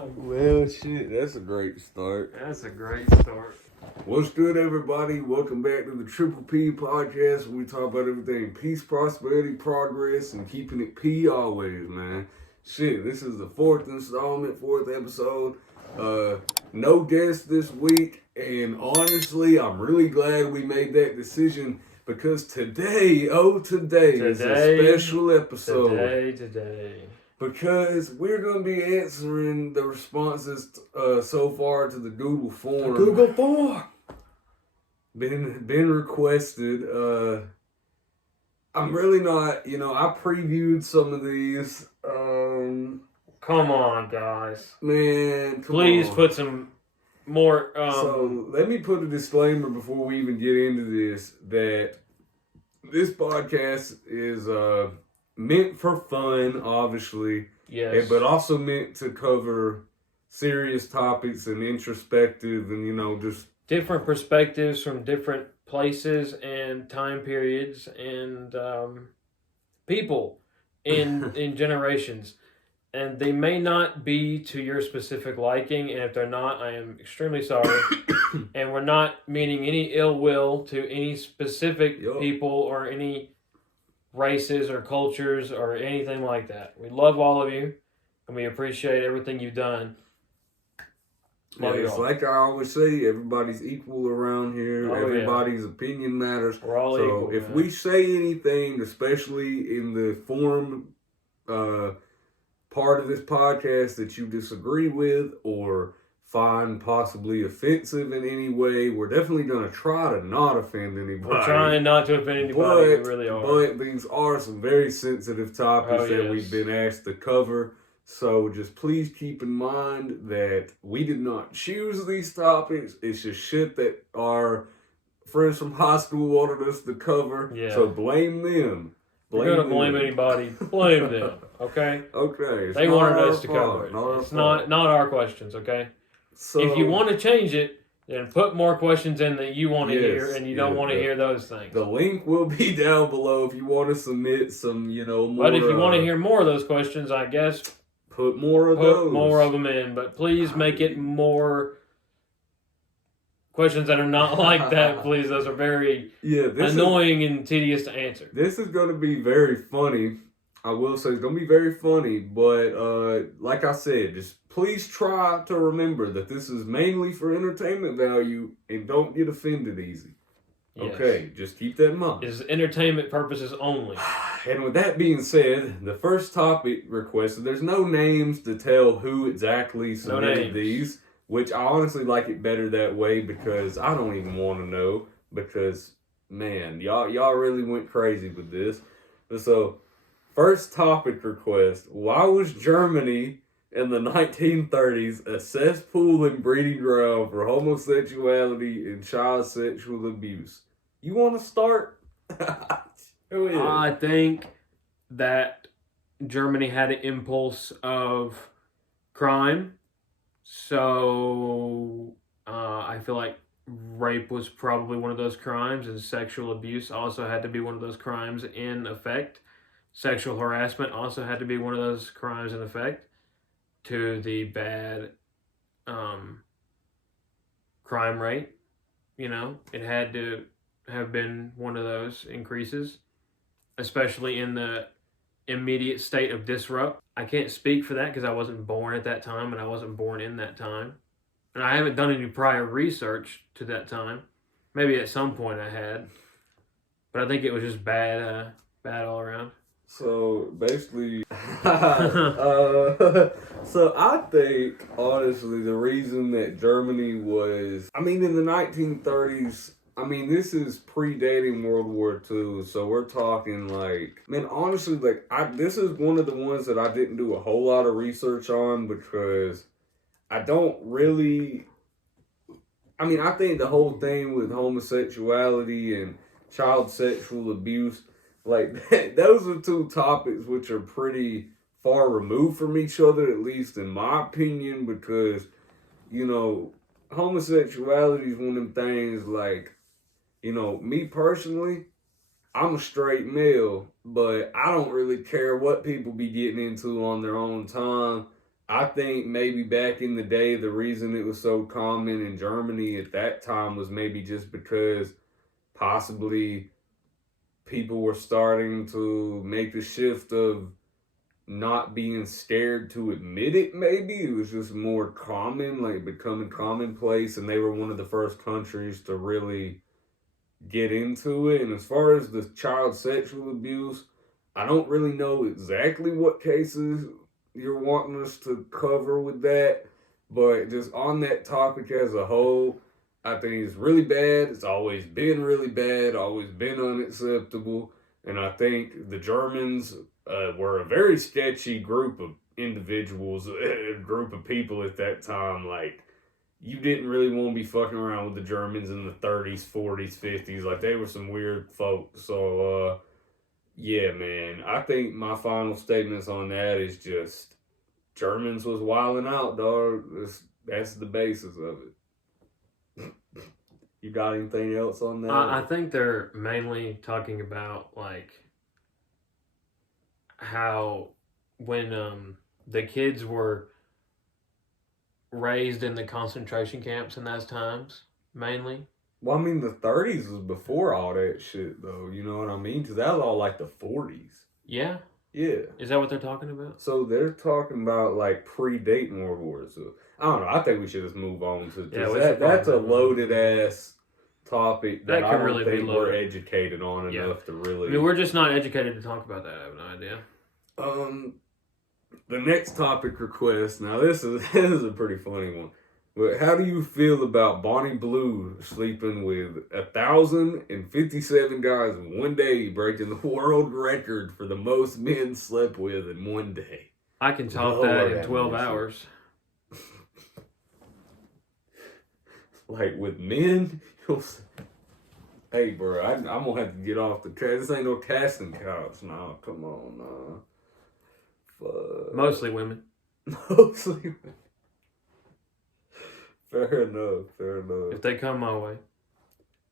Well, shit, that's a great start. That's a great start. What's good, everybody? Welcome back to the Triple P podcast, where we talk about everything peace, prosperity, progress, and keeping it P always, man. Shit, this is the fourth episode. No guest this week, and honestly, I'm really glad we made that decision because today is a special episode. Today. Because we're going to be answering the responses so far to the Google form. Google form! Been requested. I'm really not, I previewed some of these. Come on, guys. Man, Please put some more... So, let me put a disclaimer before we even get into this, that this podcast is... meant for fun, obviously. Yes. But also meant to cover serious topics and introspective and, just... different perspectives from different places and time periods and people in generations. And they may not be to your specific liking, and if they're not, I am extremely sorry. And we're not meaning any ill will to any specific people or any races or cultures or anything like that. We love all of you, and we appreciate everything you've done. It's like I always say, everybody's equal around here. Everybody's opinion matters. We're all equal. So if we say anything, especially in the forum part of this podcast that you disagree with or find possibly offensive in any way, we're definitely going to try to not offend anybody. We're trying not to offend anybody. We really are. But these are some very sensitive topics that we've been asked to cover. So just please keep in mind that we did not choose these topics. It's just shit that our friends from high school wanted us to cover. Yeah. So blame them. If you're going to blame anybody, blame them. Okay? Okay. They wanted us to cover it. It's not our questions, okay? So, if you want to change it, then put more questions in that you want to hear, and you don't want to hear those things. The link will be down below if you want to submit some, more. But if you want to hear more of those questions, I guess put more of them in. But please make it more questions that are not like that, please. Those are very annoying and tedious to answer. This is going to be very funny. I will say it's going to be very funny, but like I said, just please try to remember that this is mainly for entertainment value and don't get offended easy. Yes. Okay, just keep that in mind. It's entertainment purposes only. And with that being said, the first topic requested, there's no names to tell who exactly submitted these, which I honestly like it better that way because I don't even want to know because, man, y'all really went crazy with this. So... first topic request. Why was Germany in the 1930s a cesspool and breeding ground for homosexuality and child sexual abuse? You want to start? I think that Germany had an impulse of crime. So I feel like rape was probably one of those crimes, and sexual abuse also had to be one of those crimes in effect. Sexual harassment also had to be one of those crimes in effect to the bad crime rate. It had to have been one of those increases, especially in the immediate state of disrupt. I can't speak for that because I wasn't born at that time and I wasn't born in that time. And I haven't done any prior research to that time. Maybe at some point I had. But I think it was just bad all around. So basically, so I think honestly the reason that Germany was, in the 1930s, this is predating World War II, so we're talking honestly, this is one of the ones that I didn't do a whole lot of research on because I don't really, I think the whole thing with homosexuality and child sexual abuse, those are two topics which are pretty far removed from each other, at least in my opinion, because, homosexuality is one of them things me personally, I'm a straight male, but I don't really care what people be getting into on their own time. I think maybe back in the day, the reason it was so common in Germany at that time was maybe just because possibly people were starting to make the shift of not being scared to admit it. Maybe it was just more common, like becoming commonplace, and they were one of the first countries to really get into it. And as far as the child sexual abuse, I don't really know exactly what cases you're wanting us to cover with that, but just on that topic as a whole, I think it's really bad. It's always been really bad, always been unacceptable. And I think the Germans were a very sketchy group of individuals, a group of people at that time. Like, you didn't really want to be fucking around with the Germans in the 30s, 40s, 50s. Like, they were some weird folks. So, yeah, man. I think my final statements on that is just Germans was wilding out, dog. That's the basis of it. You got anything else on that? I think they're mainly talking about like how when the kids were raised in the concentration camps in those times, mainly. Well, I mean, the 30s was before all that shit, though. You know what I mean? Because that was all like the 40s. Yeah. Yeah. Is that what they're talking about? So they're talking about like predating World War II. I don't know. I think we should just move on to that's a loaded ass topic that I don't think we're educated on enough to really. I mean, we're just not educated to talk about that. I have no idea. The next topic request. Now this is a pretty funny one. But how do you feel about Bonnie Blue sleeping with 1,057 guys in one day, breaking the world record for the most men slept with in one day? I can top that in 12 hours. Like with men, hey, bro, I'm gonna have to get off the cast. This ain't no casting couch now. Come on, nah. Fuck. Mostly women. Mostly women. Fair enough. If they come my way.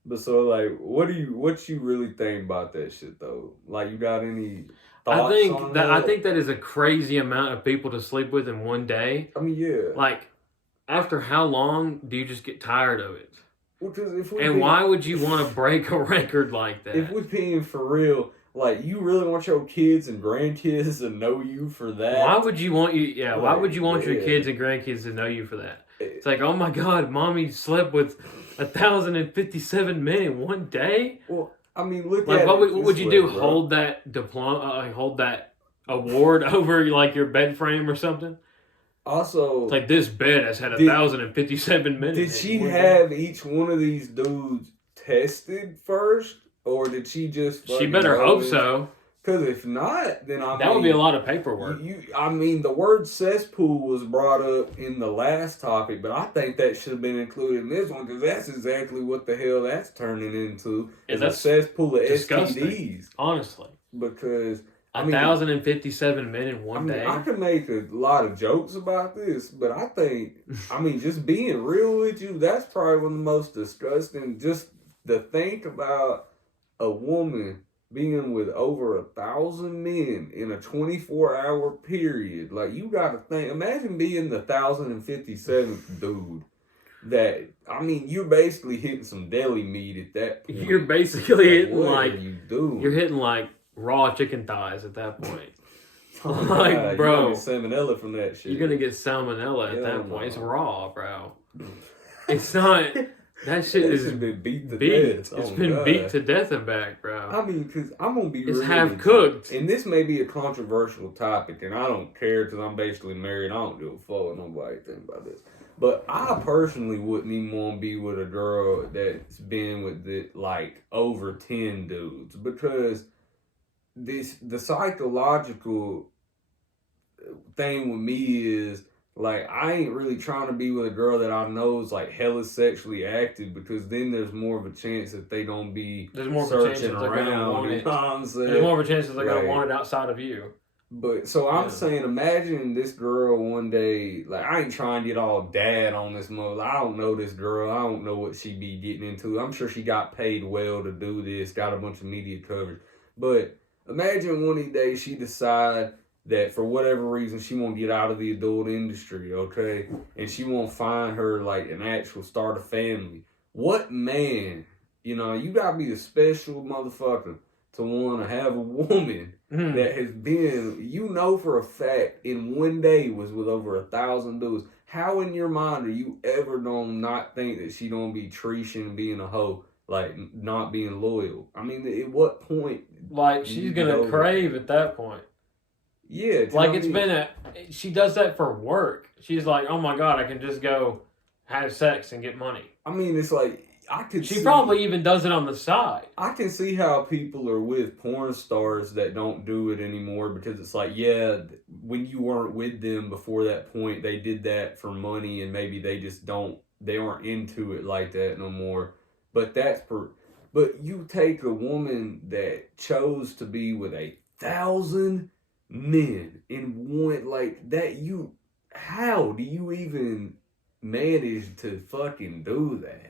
But so, like, what you really think about that shit though? Like, you got any thoughts on that? I think that is a crazy amount of people to sleep with in one day. I mean, yeah. Like, after how long do you just get tired of it? Well, why would you want to break a record like that? If we're being for real, like, you really want your kids and grandkids to know you for that? Why would you want why would you want your kids and grandkids to know you for that? It's like, oh my God, mommy slept with 1,057 men in one day? Well, I mean, look like, at what would you do? Bro. Hold that diploma, hold that award over like your bed frame or something? Also, it's like, this bed has had 1,057 men. Did she have each one of these dudes tested first, or did she just? She better hope so. Because if not, then that would be a lot of paperwork. I mean, the word cesspool was brought up in the last topic, but I think that should have been included in this one because that's exactly what the hell that's turning into. Is a cesspool of disgusting. STDs. Honestly, because 1,057 men in one day. I can make a lot of jokes about this, but I think, just being real with you, that's probably one of the most disgusting. Just to think about a woman being with over 1,000 men in a 24-hour period. Like, you gotta think, imagine being the 1,057th dude. That, you're basically hitting some deli meat at that point. You're basically hitting you're hitting like raw chicken thighs at that point. Oh like, God, bro, you're gonna get salmonella from that shit. You're gonna get salmonella at that point. It's raw, bro. It's not. That shit has been beat to death. It's been beat to death and back, bro. Because I'm gonna be. It's half cooked. And this may be a controversial topic, and I don't care because I'm basically married. I don't give a fuck what nobody think about this. But I personally wouldn't even want to be with a girl that's been with over 10 dudes because the psychological thing with me is I ain't really trying to be with a girl that I know is hella sexually active because then there's more of a chance that they don't be searching around. You know what I'm saying? There's more of a chance that they're gonna want it outside of you. But so I'm saying, imagine this girl one day. I ain't trying to get all dad on this mother. I don't know this girl. I don't know what she be getting into. I'm sure she got paid well to do this. Got a bunch of media coverage. But imagine one of these days she decide that for whatever reason she won't get out of the adult industry, okay? And she won't find her like an actual start a family. What man, you know, you gotta be a special motherfucker to want to have a woman that has been, you know, for a fact in one day was with over 1,000 dudes. How in your mind are you ever gonna not think that she don't be treating being a hoe, like not being loyal? I mean, at what point? Like, she's gonna crave at that point. Yeah, like it's been she does that for work. She's like, oh my god, I can just go have sex and get money. I mean, it's like she probably even does it on the side. I can see how people are with porn stars that don't do it anymore, because it's like, yeah, when you weren't with them before that point, they did that for money, and maybe they just they aren't into it like that no more. But but you take a woman that chose to be with 1,000 men in one, like that, how do you even manage to fucking do that?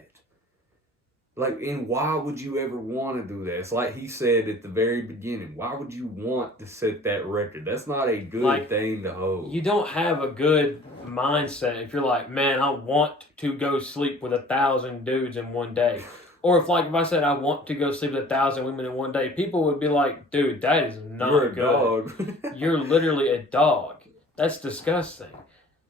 Like, and why would you ever want to do that? It's like he said at the very beginning, why would you want to set that record? That's not a good thing to hold. You don't have a good mindset if you're like, man, I want to go sleep with 1,000 dudes in one day. Or if I said I want to go sleep with 1,000 women in one day, people would be like, dude, that is not You're a good. dog. You're literally a dog. That's disgusting.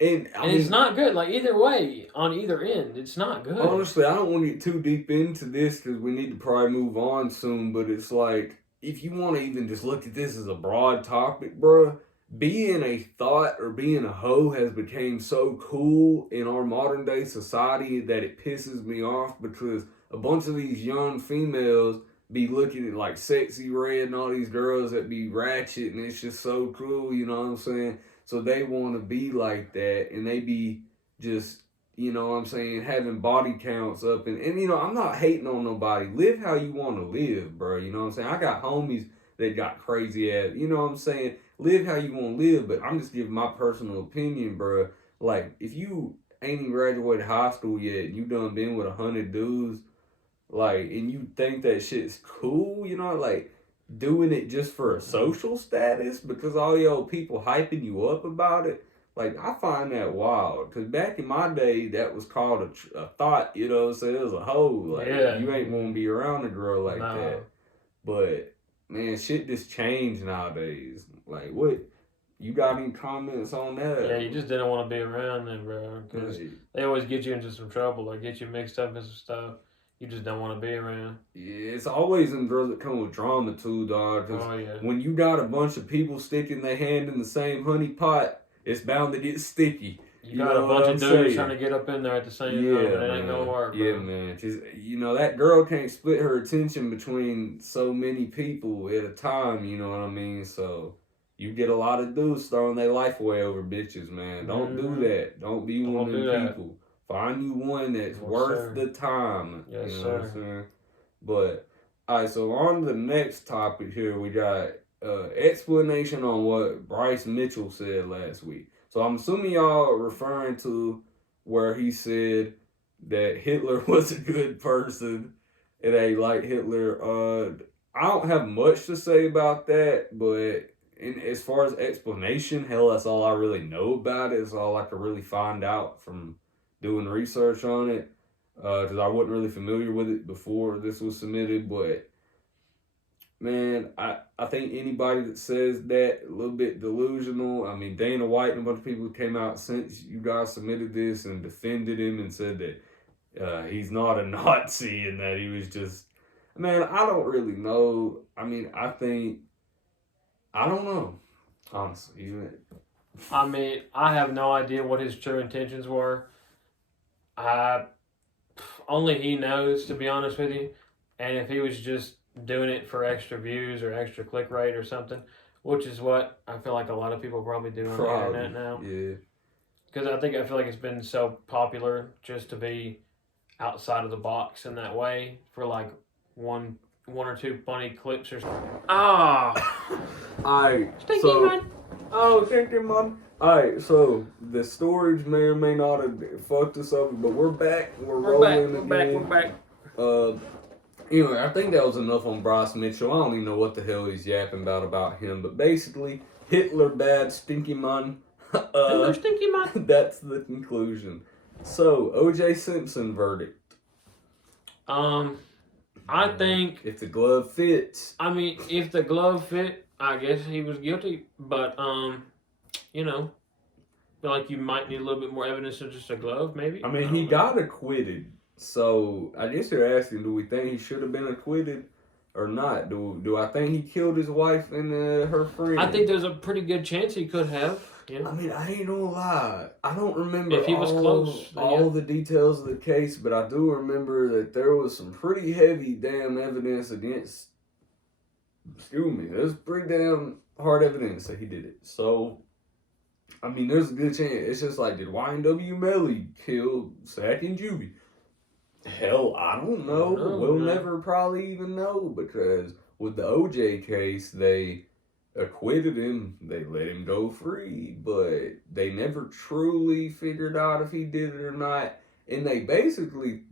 And it's not good. Like, either way, on either end, it's not good. Honestly, I don't want to get too deep into this because we need to probably move on soon. But it's like, if you want to even just look at this as a broad topic, bruh, being a thought or being a hoe has become so cool in our modern day society that it pisses me off, because a bunch of these young females be looking at like Sexy Red and all these girls that be ratchet, and it's just so cool, you know what I'm saying? So they want to be like that, and they be just, you know what I'm saying, having body counts up. And you know, I'm not hating on nobody. Live how you want to live, bro. You know what I'm saying? I got homies that got crazy ass, you know what I'm saying? Live how you want to live, but I'm just giving my personal opinion, bro. Like, if you ain't even graduated high school yet, and you done been with 100 dudes, like, and you think that shit's cool, you know, like, doing it just for a social status because all your people hyping you up about it, like, I find that wild. Because back in my day, that was called a thought, you know what I'm saying? It was a hoe. Like, you ain't want to be around a girl like that. But, man, shit just changed nowadays. Like, what? You got any comments on that? Yeah, you just didn't want to be around them, bro. Because they always get you into some trouble. Like, get you mixed up in some stuff you just don't want to be around. Yeah, it's always them girls that come with drama too, dog. When you got a bunch of people sticking their hand in the same honey pot, it's bound to get sticky. You got a bunch of dudes trying to get up in there at the same time, and it ain't gonna work, bro. Yeah, man. Just, you know, that girl can't split her attention between so many people at a time, you know what I mean? So you get a lot of dudes throwing their life away over bitches, man. Don't do that. Don't be one of them people. Find you one that's worth the time. Yes, you know sir. what I'm saying? But, alright, so on to the next topic here, we got explanation on what Bryce Mitchell said last week. So I'm assuming y'all are referring to where he said that Hitler was a good person and they like Hitler. I don't have much to say about that, but as far as explanation, hell, that's all I really know about it. It's all I could really find out from doing research on it, because I wasn't really familiar with it before this was submitted. But man, I think anybody that says that a little bit delusional. I mean, Dana White and a bunch of people came out since you guys submitted this and defended him and said that he's not a Nazi and that he was just, man, I don't really know. I mean, I don't know, honestly. I mean, I have no idea what his true intentions were. Only he knows, to be honest with you. And if he was just doing it for extra views or extra click rate or something, which is what I feel like a lot of people probably do on the internet now. Yeah. Because I feel like it's been so popular just to be outside of the box in that way for like one or two funny clips or something. Thank you, man. Alright, so the storage may or may not have fucked us up, but we're back. We're rolling again. We're back. Anyway, I think that was enough on Bryce Mitchell. I don't even know what the hell he's yapping about him, but basically, Hitler bad, stinky man. Hitler stinky man. That's the conclusion. So, O.J. Simpson verdict. I think if the glove fits. I mean, if the glove fit, I guess he was guilty. But you know, feel like you might need a little bit more evidence than just a glove, maybe. I mean, he got acquitted. So I guess you're asking, do we think he should have been acquitted or not? Do I think he killed his wife and her friend? I think there's a pretty good chance he could have. Yeah. I mean, I ain't gonna lie. I don't remember if he was close, all the details of the case, but I do remember that there was some pretty heavy damn evidence against. Excuse me. There's pretty damn hard evidence that he did it. So, I mean, there's a good chance. It's just like, did Y.N.W. Melly kill Sack and Juvie? Hell, I don't know. We'll never probably even know, because with the OJ case, they acquitted him. They let him go free, but they never truly figured out if he did it or not. And they basically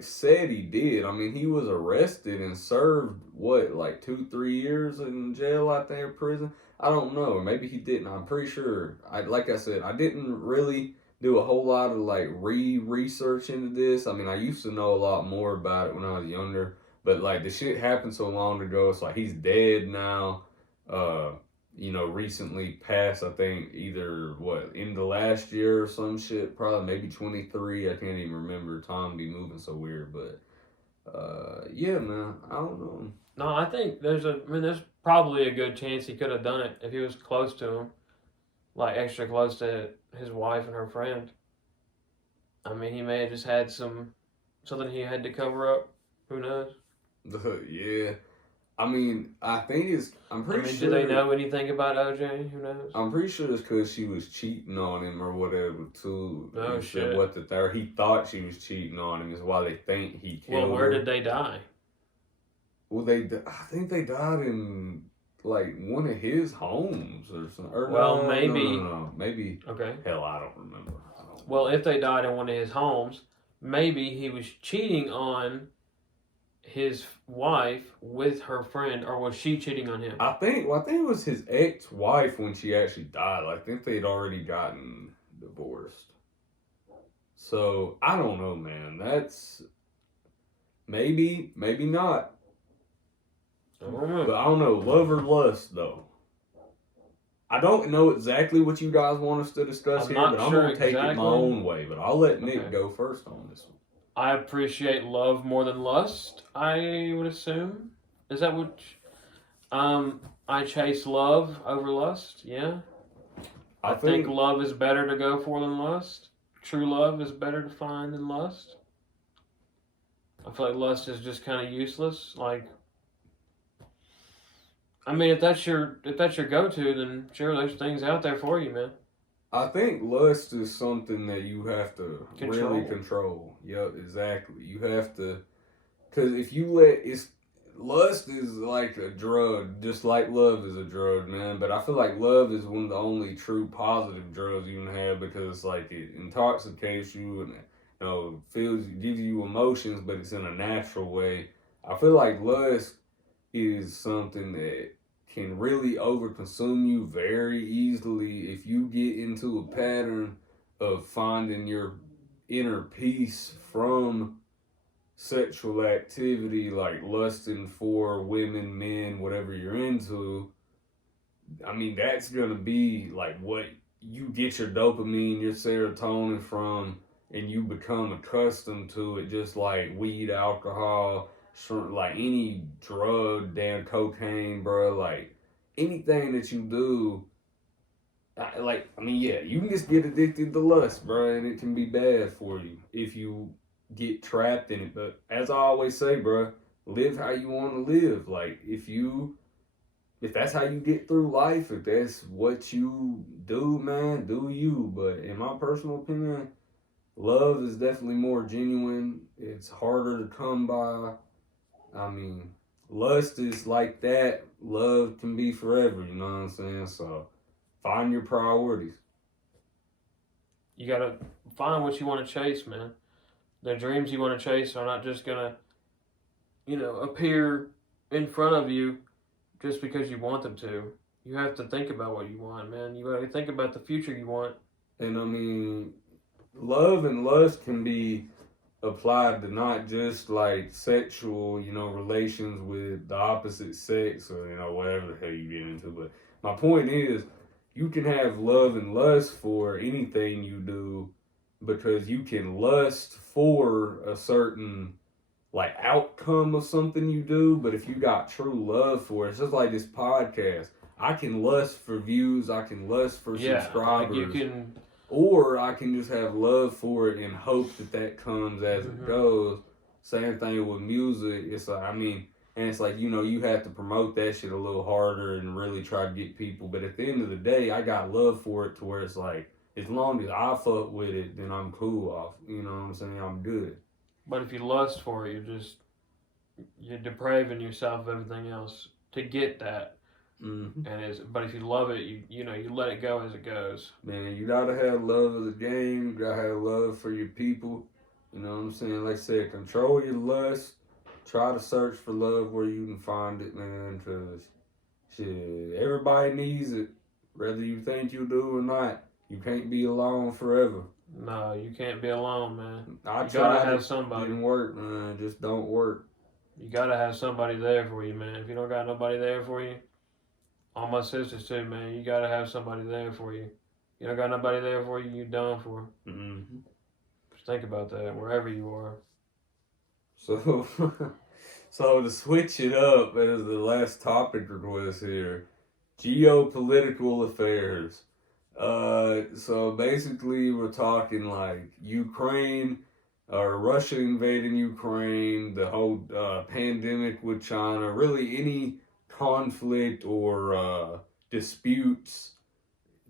said he did. I mean, he was arrested and served 2-3 years in jail out there in prison. I don't know. Maybe he didn't. I'm pretty sure. Like I said, I didn't really do a whole lot of research into this. I mean, I used to know a lot more about it when I was younger, but the shit happened so long ago. It's like he's dead now. Recently passed, I think, either in the last year or some shit, probably maybe 23. I can't even remember. Time be moving so weird, but yeah, man, I don't know. No, I think there's probably a good chance he could have done it if he was close to him, extra close to his wife and her friend. I mean, he may have just had something he had to cover up. Who knows? Yeah. I mean, I'm pretty sure. Do they know anything about OJ? Who knows? I'm pretty sure it's because she was cheating on him or whatever, too. Oh, shit. He thought she was cheating on him is why they think he killed her. Well, where did they die? Well, I think they died in, one of his homes or something. Or well, maybe. No. Maybe. Okay. Hell, I don't remember. Well, if they died in one of his homes, maybe he was cheating on his wife with her friend, or was she cheating on him? I think it was his ex-wife when she actually died. I think they'd already gotten divorced. So, I don't know, man. That's maybe not. I don't know. But I don't know, love or lust, though. I don't know exactly what you guys want us to discuss here, but I'm going to take it my own way. But I'll let Nick go first on this one. I appreciate love more than lust, I would assume. Is that what... I chase love over lust, yeah. I think love is better to go for than lust. True love is better to find than lust. I feel like lust is just kind of useless. I mean, if that's your go-to, then sure, there's things out there for you, man. I think lust is something that you have to really control. Yep, exactly. You have to, because if you lust is like a drug, just like love is a drug, man. But I feel like love is one of the only true positive drugs you can have, because it intoxicates you and gives you emotions, but it's in a natural way. I feel like lust is something that can really overconsume you very easily if you get into a pattern of finding your inner peace from sexual activity, like lusting for women, men, whatever you're into. I mean, that's gonna be what you get your dopamine, your serotonin from, and you become accustomed to it, just like weed, alcohol, any drug, damn cocaine, bro, anything that you do, you can just get addicted to lust, bro, and it can be bad for you if you get trapped in it. But as I always say, bro, live how you want to live. If that's how you get through life, if that's what you do, man, do you. But in my personal opinion, love is definitely more genuine. It's harder to come by. I mean, lust is like that. Love can be forever, you know what I'm saying? So, find your priorities. You gotta find what you want to chase, man. The dreams you want to chase are not just gonna, appear in front of you just because you want them to. You have to think about what you want, man. You got to think about the future you want. And I mean, love and lust can be applied to not just like sexual, relations with the opposite sex or, whatever the hell you get into. But my point is, you can have love and lust for anything you do because you can lust for a certain like outcome of something you do. But if you got true love for it, it's just like this podcast. I can lust for views, I can lust for subscribers. Like you can. Or I can just have love for it and hope that comes as it goes. Same thing with music. It's like, and it's like, you have to promote that shit a little harder and really try to get people. But at the end of the day, I got love for it to where it's like, as long as I fuck with it, then I'm cool off. You know what I'm saying? I'm good. But if you lust for it, you're depraving yourself of everything else to get that. Mm-hmm. But if you love it, you let it go as it goes. Man, you gotta have love of the game. You gotta have love for your people. You know what I'm saying? Like I said, control your lust. Try to search for love where you can find it, man. Cause shit, everybody needs it, whether you think you do or not. You can't be alone forever. No, you can't be alone, man. I you tried. Gotta have somebody. Didn't work, man. It just don't work. You gotta have somebody there for you, man. If you don't got nobody there for you. All my sisters too, man. You gotta have somebody there for you. You don't got nobody there for you, you done for. Mm-hmm. Just think about that, wherever you are. So, so to switch it up as the last topic request here, geopolitical affairs. So basically we're talking like Ukraine, or Russia invading Ukraine, the whole pandemic with China, really any conflict or disputes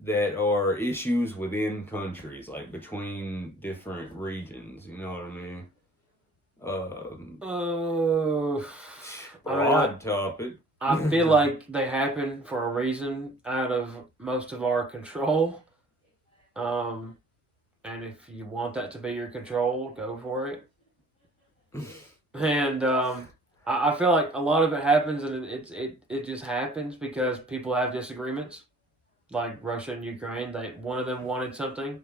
that are issues within countries, like between different regions. You know what I mean? Broad topic. I feel like they happen for a reason out of most of our control. And if you want that to be your control, go for it. And I feel like a lot of it happens, and it just happens because people have disagreements, like Russia and Ukraine. One of them wanted something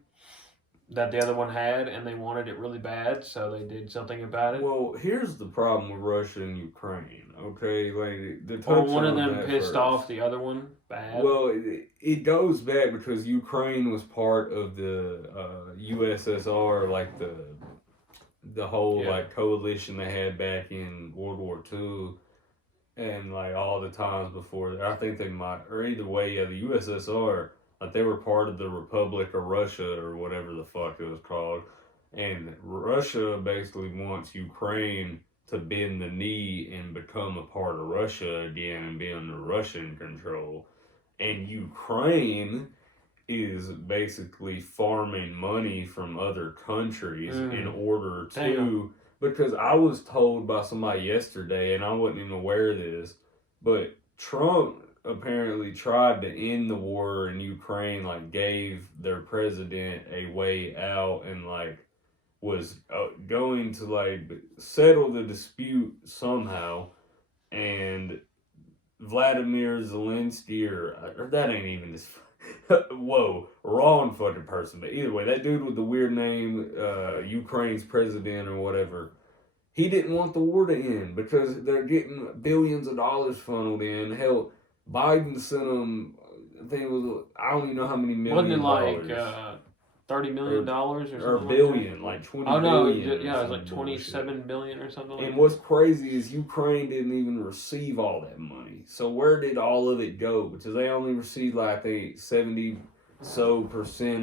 that the other one had, and they wanted it really bad, so they did something about it. Well, here's the problem with Russia and Ukraine. Okay, or one of them pissed off the other one bad. Well, it goes back because Ukraine was part of the USSR, like the whole like coalition they had back in World War II, and like all the times before that. I think they might, or either way, the USSR, like they were part of the Republic of Russia or whatever the fuck it was called, and Russia basically wants Ukraine to bend the knee and become a part of Russia again and be under Russian control, and Ukraine is basically farming money from other countries in order to, because I was told by somebody yesterday, and I wasn't even aware of this, but Trump apparently tried to end the war in Ukraine, like gave their president a way out and like was going to like settle the dispute somehow, and Vladimir Zelensky, or that ain't even this. Whoa, wrong fucking person. But either way, that dude with the weird name, Ukraine's president or whatever, he didn't want the war to end because they're getting billions of dollars funneled in. Hell, Biden sent them, I think it was, I don't even know how many million. Wasn't it like $30 million or something? Or billion, like 20 Oh, no, billion. yeah, it was like 27 billion or something like that. And what's crazy is Ukraine didn't even receive all that money. So where did all of it go? Because they only received like, I think, 70%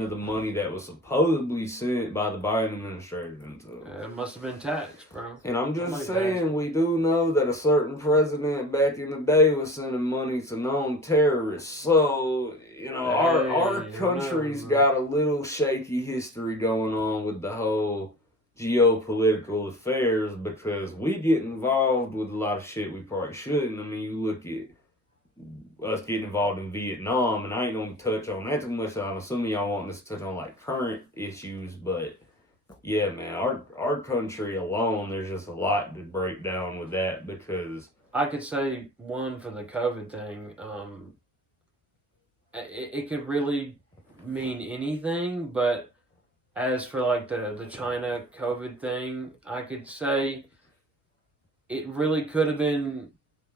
of the money that was supposedly sent by the Biden administration. So. It must have been taxed, bro. And I'm just saying, we do know that a certain president back in the day was sending money to known terrorists. So, our country's got a little shaky history going on with the whole geopolitical affairs because we get involved with a lot of shit we probably shouldn't. I mean, you look at us getting involved in Vietnam, and I ain't gonna touch on that too much. I'm assuming y'all want us to touch on like current issues, but yeah, man, our country alone, there's just a lot to break down with that because I could say one for the COVID thing. it could really mean anything. But as for like the China COVID thing, I could say it really could have been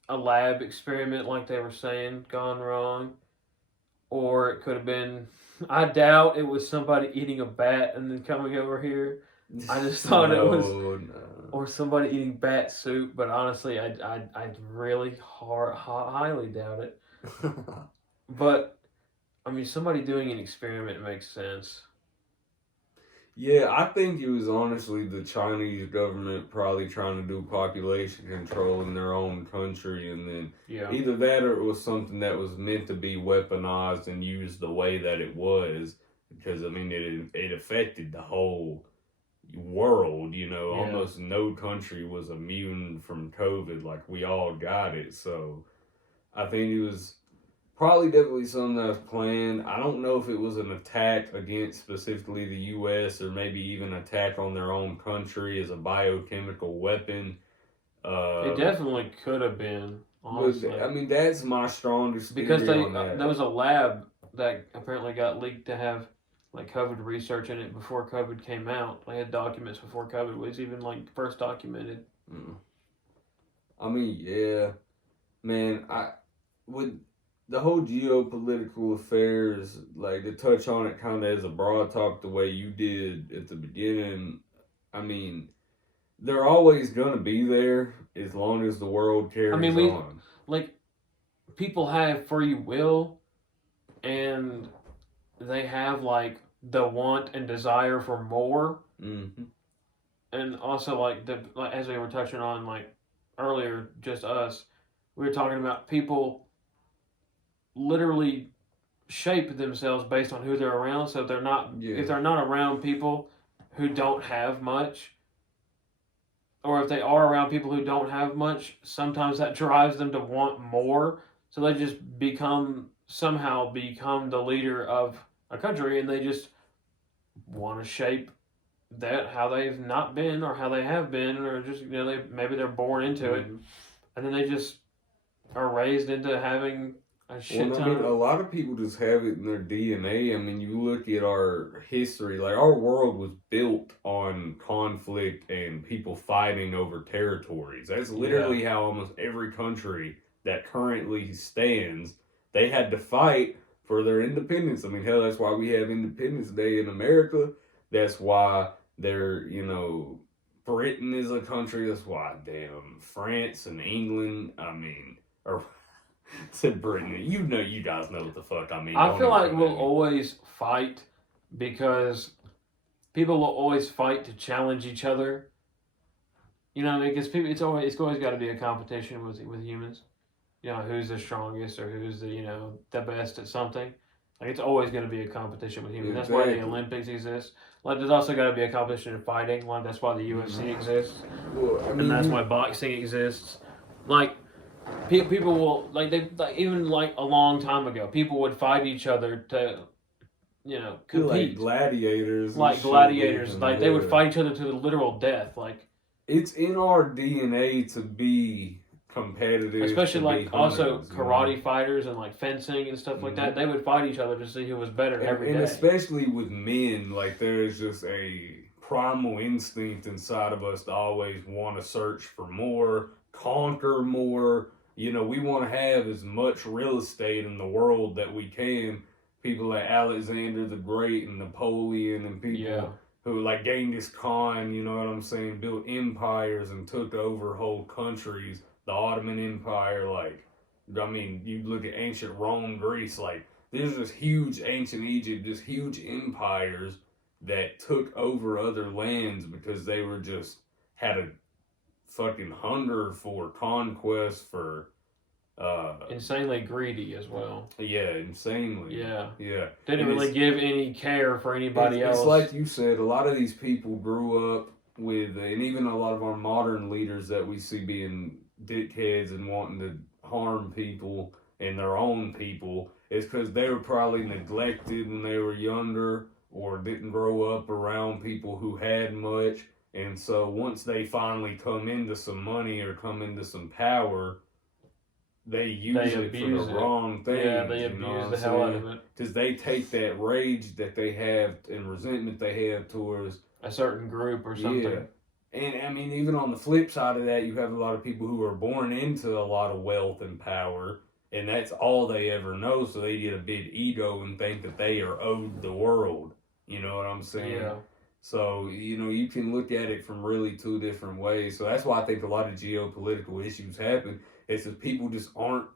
a lab experiment, like they were saying, gone wrong, or it could have been. I doubt it was somebody eating a bat and then coming over here. I just thought it was, No. or somebody eating bat soup. But honestly, I really highly doubt it. But I mean, somebody doing an experiment makes sense. Yeah, I think it was honestly the Chinese government probably trying to do population control in their own country, and then Yeah, either that or it was something that was meant to be weaponized and used the way that it was, because I mean it affected the whole world. You know, yeah. almost no country was immune from COVID. Like we all got it, so I think it was probably definitely something that was planned. I don't know if it was an attack against specifically the U.S. or maybe even attack on their own country as a biochemical weapon. It definitely could have been, honestly, I mean, that's my strongest because theory on that. there was a lab that apparently got leaked to have like COVID research in it before COVID came out. They had documents before COVID was even like first documented. Mm. I mean, yeah, man. I with the whole geopolitical affairs, like to touch on it kind of as a broad talk, the way you did at the beginning. I mean, they're always gonna be there as long as the world carries I mean, on. like people have free will, and they have like the want and desire for more, Mm-hmm. and also like as we were touching on like earlier, just us, we were talking about people literally shape themselves based on who they're around. So they're not Yeah. if they're not around people who don't have much, or if they are around people who don't have much, sometimes that drives them to want more. So they just somehow become the leader of a country, and they just want to shape that how they've not been or how they have been, or just maybe they're born into it, Mm-hmm. and then they just are raised into having a shit Well, I ton. mean, a lot of people just have it in their DNA. I mean, you look at our history, like our world was built on conflict and people fighting over territories. That's literally how almost every country that currently stands, they had to fight for their independence. I mean, hell, that's why we have Independence Day in America. That's why Britain is a country. That's why, damn, France and England, I mean, or said Britain. You guys know what the fuck I mean. I Don't feel even like come we'll at me. always fight because people will always fight to challenge each other. You know what I mean? Because people, it's always got to be a competition with humans. You know, who's the strongest or who's the best at something. Like it's always going to be a competition with humans. That's why the Exactly. Olympics exist. Like there's also got to be a competition in fighting. Like that's why the UFC exists, Well, I and mean, that's why boxing exists. Like people will even like a long time ago, people would fight each other to like compete gladiators. and like shit, gladiators. even, Like they would yeah. fight each other to the literal death. Like It's in our DNA to be competitive, especially to like be also hunters, karate fighters and like fencing and stuff like that. They would fight each other to see who was better every and day. especially with men, like there's just a primal instinct inside of us to always want to search for more, conquer more. You know, we want to have as much real estate in the world that we can. People like Alexander the Great and Napoleon and people who like Genghis Khan, you know what I'm saying, built empires and took over whole countries. The Ottoman Empire, like, I mean, you look at ancient Rome, Greece, like, there's just huge ancient Egypt, just huge empires that took over other lands because they were just had a fucking hunger for conquest, for insanely greedy as well. yeah, insanely. Yeah. Yeah. Didn't And really give any care for anybody else. It's like you said, a lot of these people grew up with, and even a lot of our modern leaders that we see being dickheads and wanting to harm people and their own people, is because they were probably neglected when they were younger or didn't grow up around people who had much. And so once they finally come into some money or come into some power, they use it for abuse the it. wrong things. Yeah, they abuse the hell out of it. Because they take that rage that they have and resentment they have towards a certain group or something. Yeah. And I mean, even on the flip side of that, you have a lot of people who are born into a lot of wealth and power, and that's all they ever know. So they get a big ego and think that they are owed the world. You know what I'm saying? Yeah. So, you can look at it from really two different ways. So that's why I think a lot of geopolitical issues happen. It's that people just aren't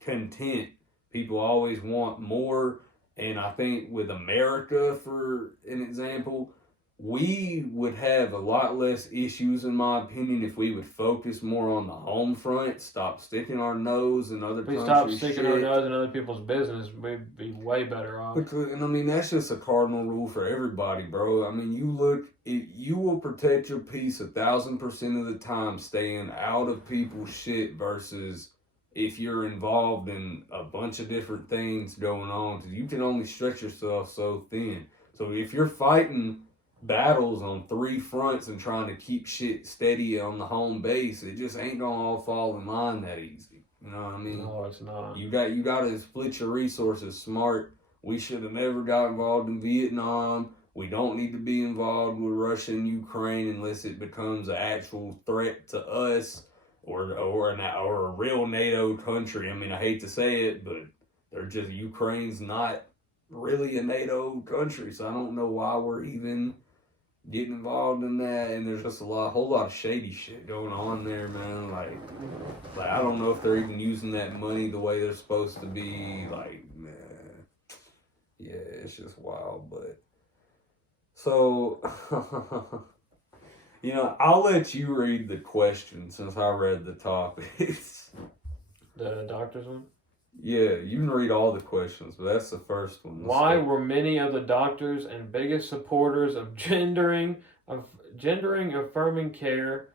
content. People always want more. And I think with America, for an example, we would have a lot less issues, in my opinion, if we would focus more on the home front, stop sticking our nose in other countries' stop sticking our shit. nose in other people's business, we'd be way better off. And I mean, that's just a cardinal rule for everybody, bro. I mean, you will protect your peace 1,000% of the time staying out of people's shit versus if you're involved in a bunch of different things going on, because you can only stretch yourself so thin. So if you're fighting battles on 3 fronts and trying to keep shit steady on the home base, it just ain't gonna all fall in line that easy. You know what I mean? No, it's not. You got to split your resources smart. We should have never got involved in Vietnam. We don't need to be involved with Russia and Ukraine unless it becomes an actual threat to us or a real NATO country. I mean, I hate to say it, but Ukraine's not really a NATO country, so I don't know why we're even getting involved in that. And there's just a whole lot of shady shit going on there, man. Like I don't know if they're even using that money the way they're supposed to be. Like, man, yeah, it's just wild. But so, I'll let you read the question since I read the topics. The doctor's one? Yeah, you can read all the questions, but that's the first one. Why were many of the doctors and biggest supporters of gendering affirming care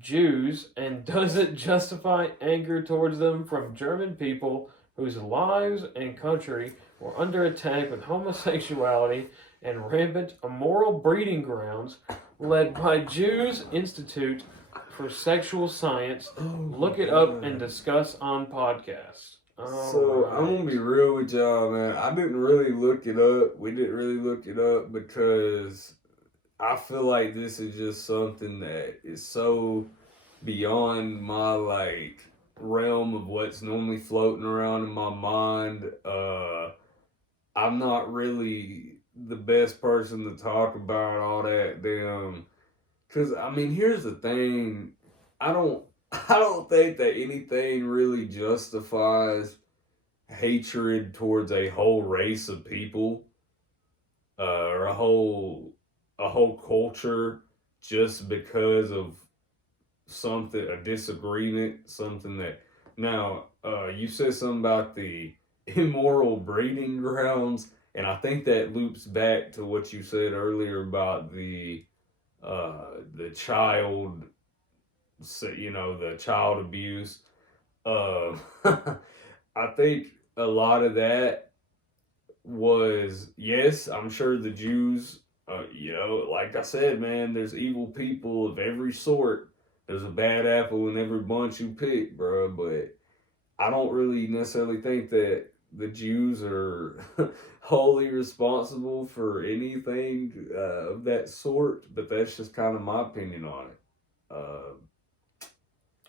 Jews, and does it justify anger towards them from German people whose lives and country were under attack with homosexuality and rampant immoral breeding grounds led by Jews Institute for Sexual Science? Look it up and discuss on podcasts. So, I'm going to be real with y'all, man. I didn't really look it up. We didn't really look it up because I feel like this is just something that is so beyond my, realm of what's normally floating around in my mind. I'm not really the best person to talk about all that damn. Because, I mean, here's the thing. I don't think that anything really justifies hatred towards a whole race of people, or a whole culture just because of a disagreement, something that. Now, you said something about the immoral breeding grounds, and I think that loops back to what you said earlier about the child. So, the child abuse. I think a lot of that was, yes, I'm sure the Jews, like I said, man, there's evil people of every sort. There's a bad apple in every bunch you pick, bro. But I don't really necessarily think that the Jews are wholly responsible for anything of that sort. But that's just kind of my opinion on it.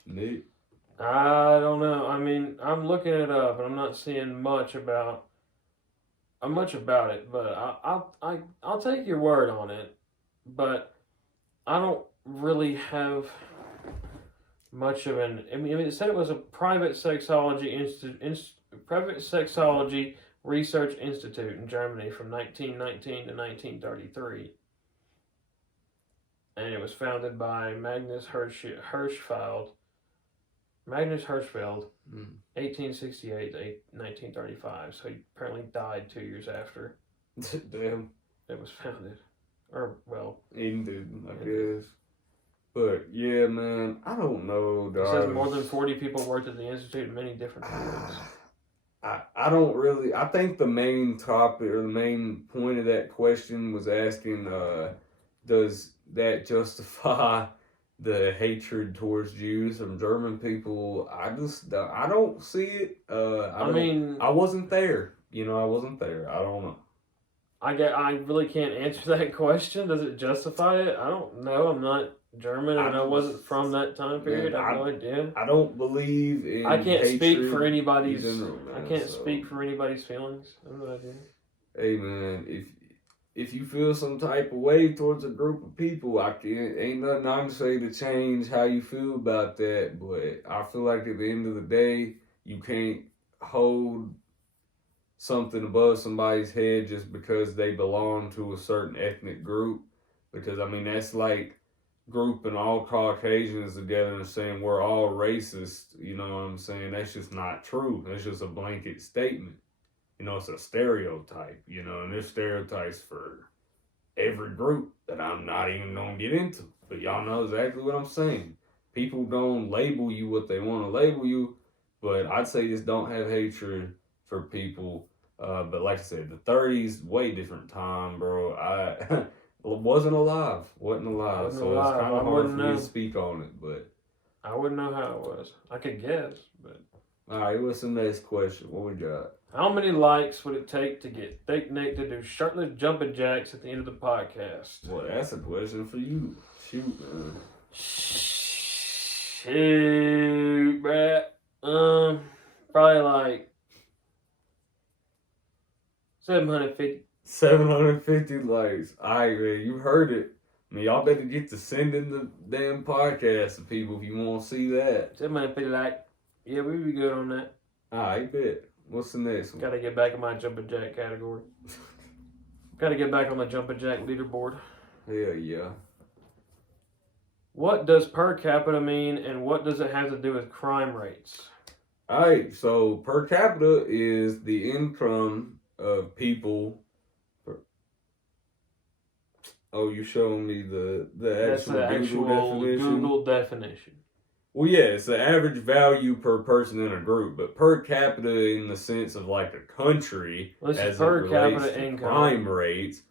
Nick? I don't know. I mean, I'm looking it up and I'm not seeing much about it, but I'll take your word on it. But I don't really have much of an. I mean, it said it was a private sexology research institute in Germany from 1919 to 1933. And it was founded by Magnus Hirschfeld, 1868 to 1935. So he apparently died 2 years after. Damn. It was founded. Or, well. Ended, I guess. But, yeah, man, I don't know, dog. It says more than 40 people worked at the Institute in many different fields. I don't really. I think the main topic or the main point of that question was asking, does that justify the hatred towards Jews from German people. I don't see it. I wasn't there. I wasn't there. I don't know. I really can't answer that question. Does it justify it? I don't know. I'm not German, and I wasn't from that time period. I have no idea. I don't believe in. I can't speak for anybody's. General, man, I can't speak for anybody's feelings. I have no idea. Hey man, if you feel some type of way towards a group of people, ain't nothing I can say to change how you feel about that. But I feel like at the end of the day, you can't hold something above somebody's head just because they belong to a certain ethnic group. Because I mean that's like grouping all Caucasians together and saying we're all racist. You know what I'm saying? That's just not true. That's just a blanket statement. It's a stereotype, and there's stereotypes for every group that I'm not even going to get into. But y'all know exactly what I'm saying. People don't label you what they want to label you, but I'd say just don't have hatred for people. But like I said, the 30s, way different time, bro. I wasn't alive. So it's kind of hard for me to speak on it, but I wouldn't know how it was. I could guess, but... All right, what's the next question? What we got? How many likes would it take to get Thick Nick to do shirtless jumping jacks at the end of the podcast? Well, that's a question for you. Shoot, man. Shoot, Brett. Probably like 750. 750 likes. All right, man, you heard it. I mean, y'all better get to sending the damn podcast to people if you want to see that. 750 like. Yeah, we'd be good on that. I bet. What's the next one? Gotta get back in my jumping jack category. Gotta get back on the jumping jack leaderboard. Hell yeah. What does per capita mean, and what does it have to do with crime rates? Alright, so per capita is the income of people. Oh, you showing me the actual Google definition. Well, yeah, it's the average value per person in a group, but per capita in the sense of like a country, as per capita income, crime rates,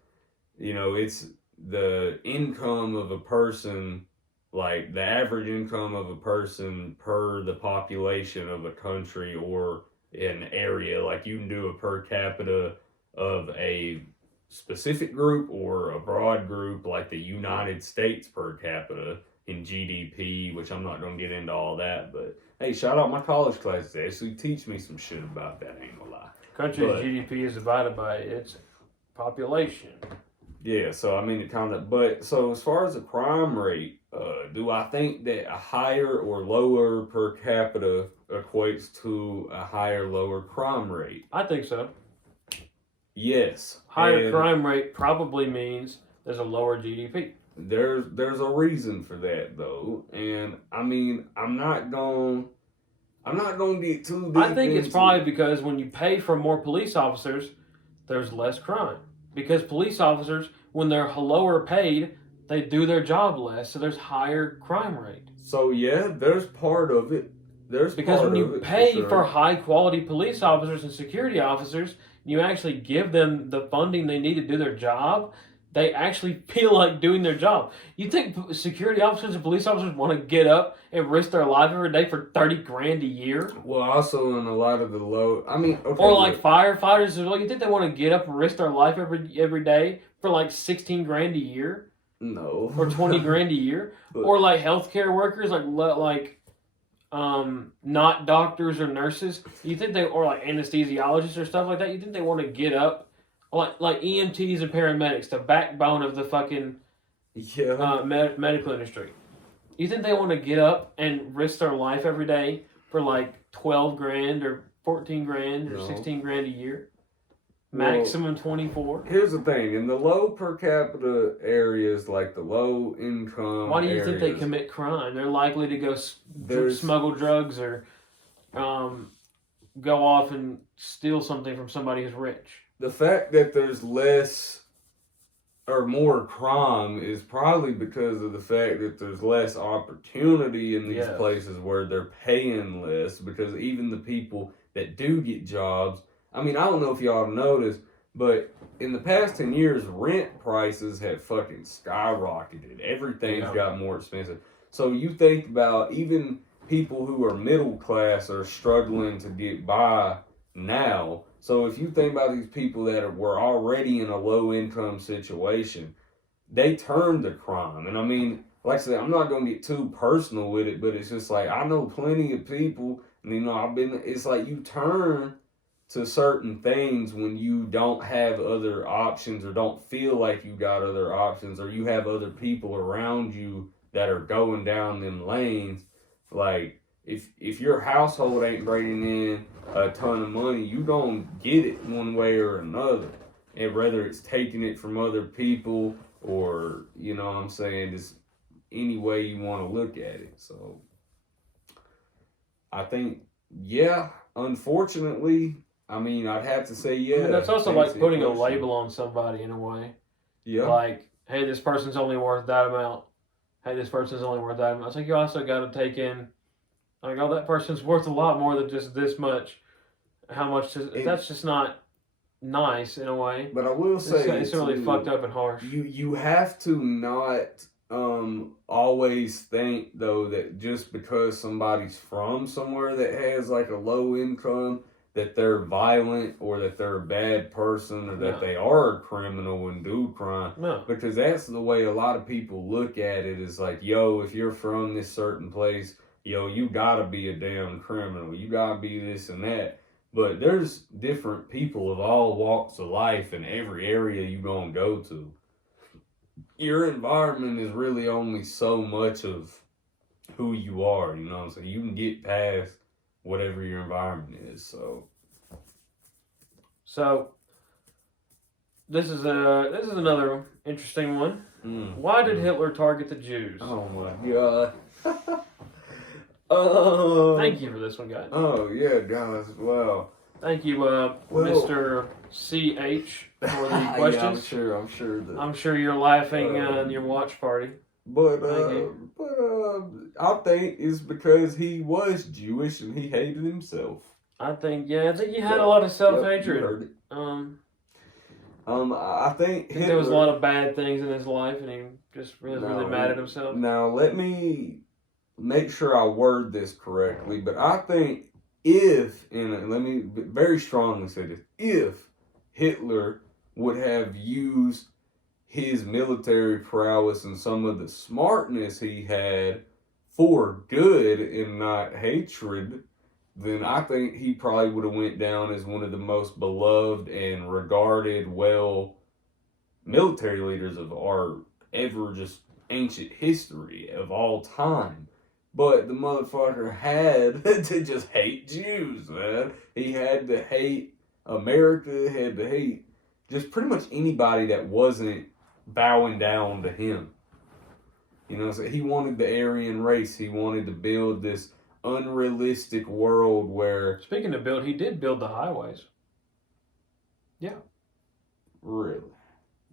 it's the income of a person, like the average income of a person per the population of a country or an area. Like you can do a per capita of a specific group or a broad group, like the United States per capita in GDP, which I'm not going to get into all that, but hey, shout out my college classes. They actually teach me some shit about that, ain't gonna lie. Country's GDP is divided by its population. Yeah, so I mean, it kind of, but so as far as the crime rate, do I think that a higher or lower per capita equates to a higher, lower crime rate? I think so. Yes. Higher crime rate probably means there's a lower GDP. There's a reason for that though, and I mean I'm not gonna get too deep. I think it's probably because when you pay for more police officers, there's less crime. Because police officers, when they're lower paid, they do their job less, so there's higher crime rate. So yeah, there's part of it. Because when you pay for high quality police officers and security officers, you actually give them the funding they need to do their job. They actually feel like doing their job. You think security officers and police officers want to get up and risk their life every day for $30,000 a year? Well, also in a lot of the low, I mean, okay, or like firefighters as well. You think they want to get up and risk their life every day for like $16,000 a year? No. Or $20,000 a year? Or like healthcare workers, like not doctors or nurses. You think or like anesthesiologists or stuff like that. You think they want to get up? Like EMTs and paramedics, the backbone of the fucking medical industry. You think they want to get up and risk their life every day for like $12,000 or $14,000 or $16,000 a year? Maximum 24. Here's the thing: in the low per capita areas, like the low income, why do you think they commit crime? They're likely to go smuggle drugs or go off and steal something from somebody who's rich. The fact that there's less or more crime is probably because of the fact that there's less opportunity in these places where they're paying less, because even the people that do get jobs, I mean, I don't know if y'all noticed, but in the past 10 years, rent prices have fucking skyrocketed. Everything's got more expensive. So you think about even people who are middle class are struggling to get by now. So if you think about these people that were already in a low income situation, they turn to crime. And I mean, like I said, I'm not gonna get too personal with it, but it's just like I know plenty of people, and it's like you turn to certain things when you don't have other options or don't feel like you got other options or you have other people around you that are going down them lanes. Like if your household ain't bringing in a ton of money, you don't get it one way or another. And whether it's taking it from other people or, you know what I'm saying, just any way you want to look at it. So I think, yeah, unfortunately, I mean, I'd have to say, yeah. That's also like putting a label on somebody in a way. Yeah. Like, hey, this person's only worth that amount. Hey, this person's only worth that amount. It's like you also got to take in, like, oh, that person's worth a lot more than just this much. How much? That's just not nice in a way. But I will say it's really fucked up and harsh. You have to not always think though that just because somebody's from somewhere that has like a low income that they're violent or that they're a bad person or that they are a criminal and do crime. No. Because that's the way a lot of people look at it, is like, yo, if you're from this certain place, yo, you gotta be a damn criminal. You gotta be this and that. But there's different people of all walks of life in every area you gonna go to. Your environment is really only so much of who you are, you know what I'm saying? You can get past whatever your environment is, so this is another interesting one. Why did Hitler target the Jews? Oh my god. Thank you for this one, guys. Oh yeah, guys. Wow. Thank you, Mr. CH, for the questions. Yeah, I'm sure that. I'm sure you're laughing in your watch party. But I think it's because he was Jewish and he hated himself. I think he had a lot of self-hatred. You heard it. I think there was a lot of bad things in his life, and he just was really mad at himself. Now let me make sure I word this correctly, but I think let me very strongly say this, if Hitler would have used his military prowess and some of the smartness he had for good and not hatred, then I think he probably would have went down as one of the most beloved and regarded military leaders of our ever just ancient history of all time. But the motherfucker had to just hate Jews, man. He had to hate America, had to hate just pretty much anybody that wasn't bowing down to him. You know, so he wanted the Aryan race. He wanted to build this unrealistic world where... Speaking of build, he did build the highways. Yeah. Really?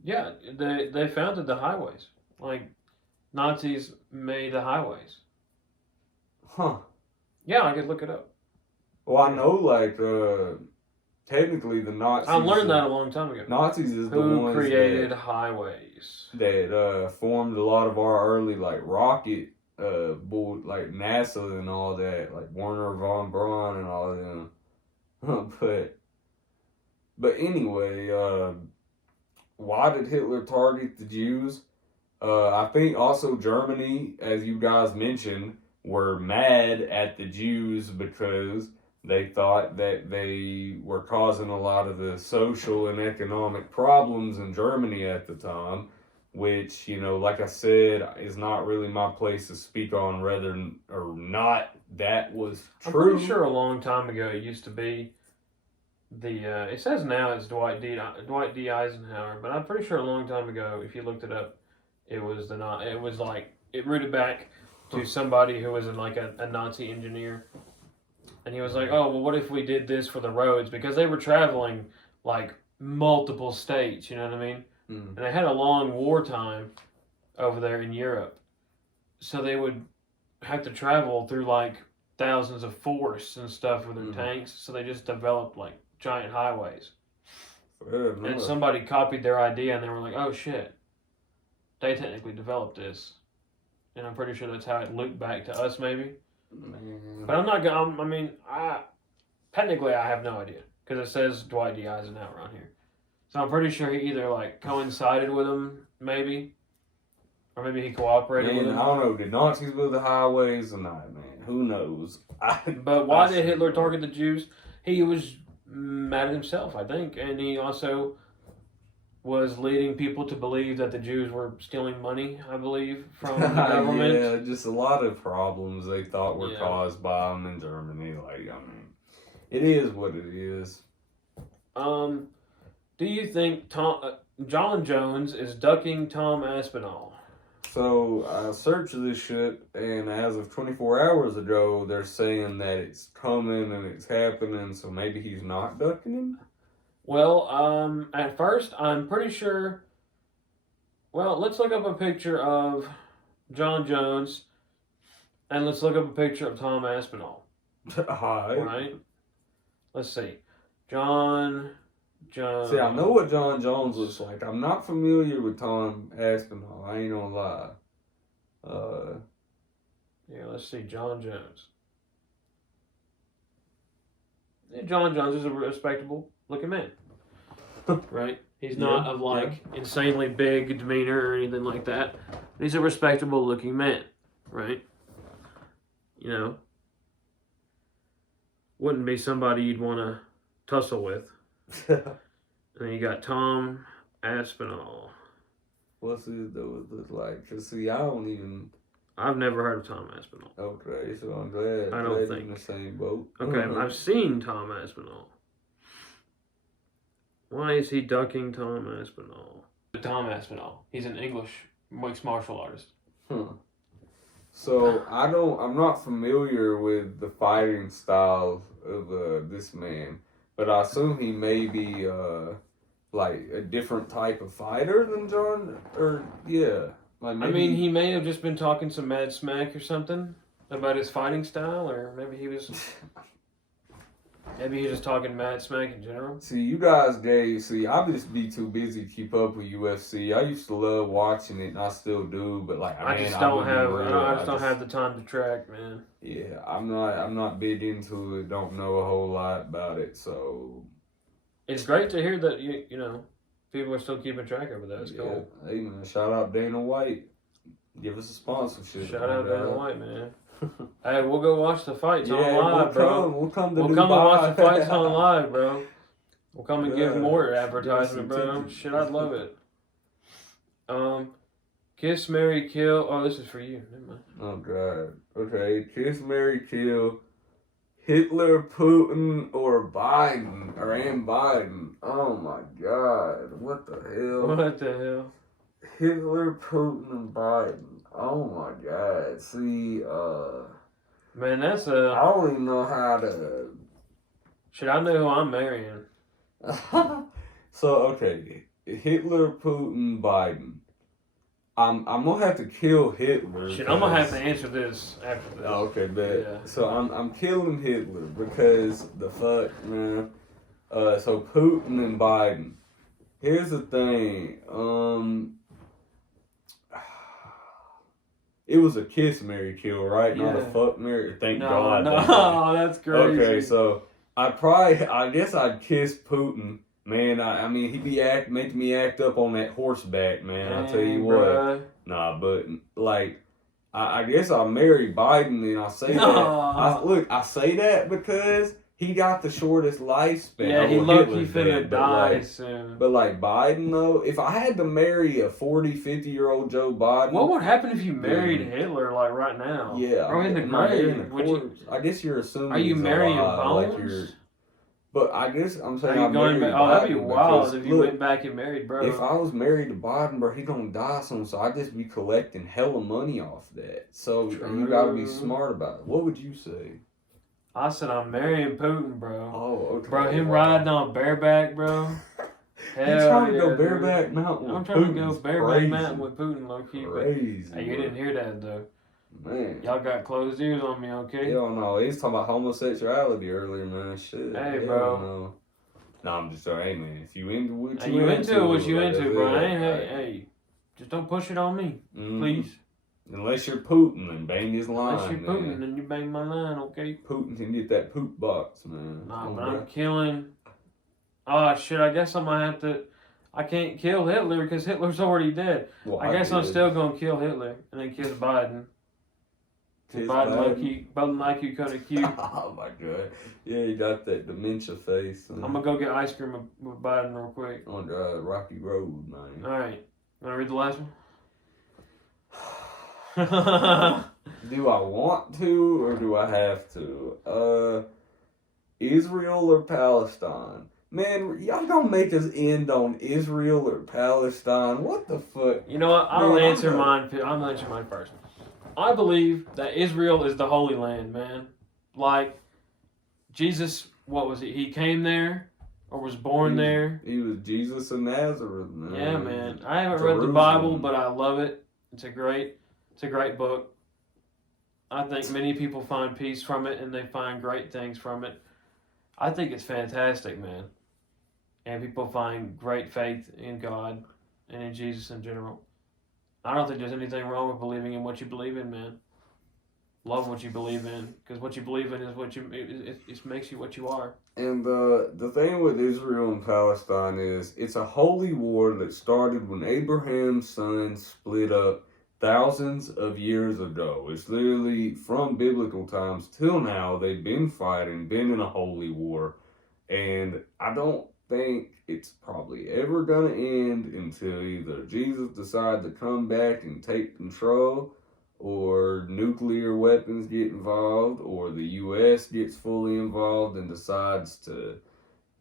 Yeah, they founded the highways. Like, Nazis made the highways. Huh. Yeah, I could look it up. Well, I know, like, technically the Nazis... I learned that a long time ago. Nazis is the ones who created highways. That formed a lot of our early, like, rocket, like NASA and all that, like Werner von Braun and all of them. But anyway, why did Hitler target the Jews? I think also Germany, as you guys mentioned, were mad at the Jews because they thought that they were causing a lot of the social and economic problems in Germany at the time, which, you know, like I said, is not really my place to speak on whether or not that was true. I'm pretty sure a long time ago it used to be it says now it's Dwight D. Eisenhower, but I'm pretty sure a long time ago, if you looked it up, it was it rooted back to somebody who was like a Nazi engineer. And he was like, oh, well, what if we did this for the roads? Because they were traveling like multiple states, you know what I mean? And they had a long wartime over there in Europe. So they would have to travel through like thousands of forests and stuff with their tanks. So they just developed like giant highways. And somebody copied their idea and they were like, oh shit, they technically developed this. and I'm pretty sure that's how it looped back to us, maybe. Man. But I'm not going. I mean, technically I have no idea because it says Dwight D. Eisenhower on here, so I'm pretty sure he either like coincided with him, maybe, or maybe he cooperated with Man, him. I don't know. Did Nazis build the highways or not, man? Who knows? But why did Hitler target the Jews? He was mad at himself, I think, and he also was leading people to believe that the Jews were stealing money, I believe, from the government. Yeah, just a lot of problems they thought were Yeah. caused by them in Germany. Like, I mean, it is what it is. Do you think John Jones is ducking Tom Aspinall? So I searched this shit, and as of 24 hours ago, they're saying that it's coming and it's happening. So maybe he's not ducking him. Well, at first, I'm pretty sure. Well, let's look up a picture of John Jones, and let's look up a picture of Tom Aspinall. Hi. Right? Let's see. John Jones. See, I know what John Jones looks like. I'm not familiar with Tom Aspinall. I ain't gonna lie. Yeah, let's see. John Jones. Yeah, John Jones is a respectable looking man. Right? He's not Yeah, of like insanely big demeanor or anything like that. He's a respectable looking man. Right? You know? Wouldn't be somebody you'd want to tussle with. And then you got Tom Aspinall. What's his though look like? Cause see, I don't even. I've never heard of Tom Aspinall. Okay, so I'm glad. I don't glad think. in the same boat. Okay, I've seen Tom Aspinall. Why is he ducking Tom Aspinall? Tom Aspinall. He's an English mixed martial artist. So I'm not familiar with the fighting style of this man, but I assume he may be like a different type of fighter than John, or yeah. Like maybe, I mean, he may have just been talking some mad smack or something about his fighting style, or maybe he was just talking mad smack in general. See, you guys I just be too busy to keep up with UFC. I used to love watching it, and I still do, but like I just don't have the time to track, man. Yeah, I'm not big into it. Don't know a whole lot about it, so It's great to hear that you know people are still keeping track of it. That's cool. Hey man, shout out Dana White. Give us a sponsorship. Shout out Dana White, man. Hey, we'll go watch the fights on Yeah, live, bro. We'll come to We'll Dubai. come and watch the fights on live, bro. We'll come and give Yeah. more advertisement, Give us some bro. tickets. Shit, I'd love it. Kiss, marry, kill. Oh, this is for you. Never mind. Oh god. Okay, kiss, marry, kill. Hitler, Putin, or Biden, and Biden. Oh my god, what the hell? What the hell? Hitler, Putin, and Biden. Oh my god. See, Man, that's I don't even know how to. Shit, I know who I'm marrying. So okay, Hitler, Putin, Biden. I'm gonna have to kill Hitler. Shit, I'm gonna have to answer this after this. Oh, okay, bet. Yeah. So I'm killing Hitler because the fuck, man. So Putin and Biden. Here's the thing. It was a kiss, marry, kill, right? Not a Yeah. fuck, marry. Thank No, God. no, that's crazy. Okay, so I guess I'd kiss Putin. Man, I mean, he'd be making me act up on that horseback, man. I'll tell you what. Bruh. Nah, but like, I guess I'll marry Biden, and I say Aw. that. I say that because he got the shortest lifespan. Yeah, he Well, look Hitler's he finna dead, but, die like, soon. but like Biden though, if I had to marry a 40, 50-year-old Joe Biden, What would happen if you married Dude. Hitler like right now? yeah, Or in the I'm not marrying grave? a Would you? corpse. I guess you're assuming. Are you he's marrying alive, bones? like but I guess I'm Are saying you I'm going married back? Oh, that'd be Biden wild because, if you look, went back and married, bro. if I was married to Biden, bro, he gonna die soon, so I'd just be collecting hella money off that. So you gotta be True. smart about it. What would you say? I said I'm marrying Putin, bro. Oh, okay. Bro, him riding on bareback, bro. You Hell trying to yeah, go dude. bareback mountain? I'm with trying to go Putin's bareback crazy. mountain with Putin, low key. But Crazy. hey, you bro. didn't hear that though. Man. Y'all got closed ears on me, okay? Hell no, he was talking about homosexuality earlier, man. Shit. Hey, Hell bro. No. No, I'm just saying, hey, man, if you into what Hey, you into what you like, into, that's bro. it. Hey, just don't push it on me, Mhm. please. Unless you're Putin and bang his line. Unless you're Putin, man. and you bang my line, okay? Putin can get that poop box, man. Nah, Oh, but bro. I'm killing. Oh shit! I guess I'm gonna have to. I can't kill Hitler because Hitler's already dead. Well, I guess I'm did. still gonna kill Hitler and then kiss Biden. Kiss Biden like you kind of cute. Oh my god! Yeah, you got that dementia face. I'm gonna go get ice cream with Biden real quick. On Rocky Road, man. All right, wanna read the last one? Do I want to or do I have to? Israel or Palestine? Man, y'all gonna make us end on Israel or Palestine? What the fuck? You know what? I'll answer mine. I'll answer mine first. I believe that Israel is the Holy Land, man. Like Jesus, what was it? He came there or was born there. He was Jesus of Nazareth, man. Yeah, man. I haven't read the Bible, but I love it. It's a great book. I think many people find peace from it and they find great things from it. I think it's fantastic, man. And people find great faith in God and in Jesus in general. I don't think there's anything wrong with believing in what you believe in, man. Love what you believe in, because what you believe in is what it makes you what you are. And the thing with Israel and Palestine is it's a holy war that started when Abraham's sons split up thousands of years ago. It's literally from biblical times till now. They've been fighting, been in a holy war, and I don't think it's probably ever gonna end until either Jesus decides to come back and take control, or nuclear weapons get involved, or the U.S. gets fully involved and decides to,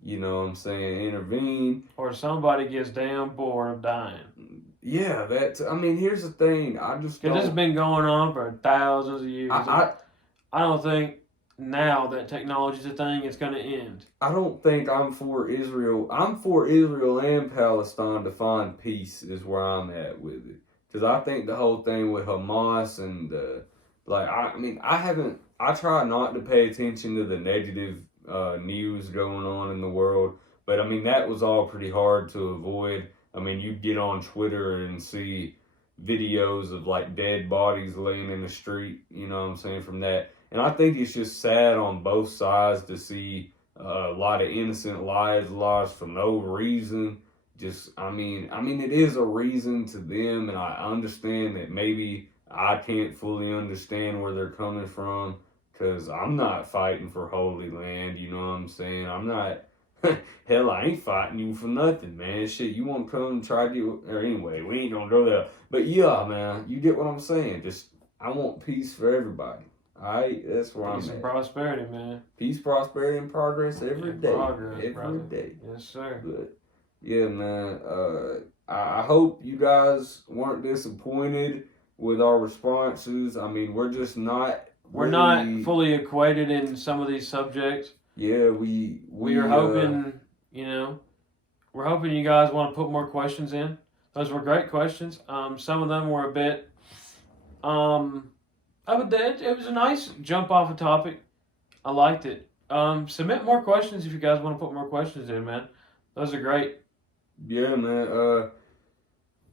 you know what I'm saying, intervene. Or somebody gets damn bored of dying. Yeah, I mean, here's the thing. I just don't... Because it's been going on for thousands of years. I don't think now that technology's a thing, it's going to end. I don't think I'm for Israel. I'm for Israel and Palestine to find peace is where I'm at with it. Because I think the whole thing with Hamas and, I try not to pay attention to the negative news going on in the world. But, I mean, that was all pretty hard to avoid. I mean, you get on Twitter and see videos of, like, dead bodies laying in the street, you know what I'm saying, from that. And I think it's just sad on both sides to see a lot of innocent lives lost for no reason. I mean, it is a reason to them, and I understand that maybe I can't fully understand where they're coming from, because I'm not fighting for Holy Land, you know what I'm saying? I'm not, hell, I ain't fighting you for nothing, man. Shit, you want to come and try to, or anyway, we ain't gonna go there. But yeah, man, you get what I'm saying. I want peace for everybody. Alright, that's where I'm at. Peace and prosperity, man. Peace, prosperity, and progress every day. Every day. Yes, sir. But yeah, man. I hope you guys weren't disappointed with our responses. I mean, we're just not. We're not fully acquainted in some of these subjects. Yeah, we are hoping, we're hoping you guys want to put more questions in. Those were great questions. Some of them were a bit, it was a nice jump off a topic. I liked it. Submit more questions if you guys want to put more questions in, man. Those are great. Yeah, man.